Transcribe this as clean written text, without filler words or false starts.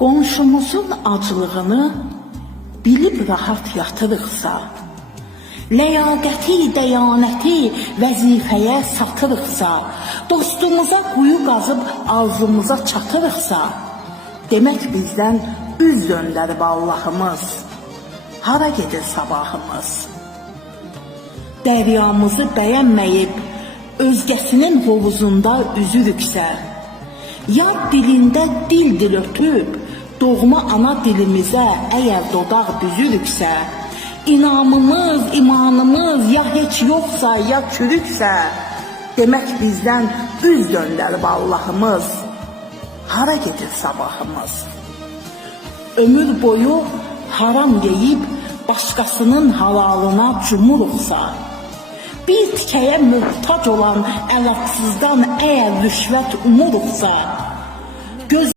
Qonşumuzun acılığını bilib rahat yatırıqsa, ləyaqəti, dəyanəti vəzifəyə satırıqsa, dostumuza quyu qazıb arzumuza çatırıqsa, demək bizdən üz döndərib Allahımız, hara gedir sabahımız? Dəryamızı bəyənməyib, özgəsinin hovuzunda üzürüksə, yad dilində dil ötüb, doğma ana dilimizə əgər dodaq büzürüksə, inamımız, imanımız ya heç yoxsa, ya çürüksə, demək bizdən üz döndərib Allahımız, hara gedir sabahımız? Ömür boyu haram yeyib, başqasının halalına cumuruqsa, bir tikəyə möhtac olan əlacsızdan əgər rüşvət umuruqsa,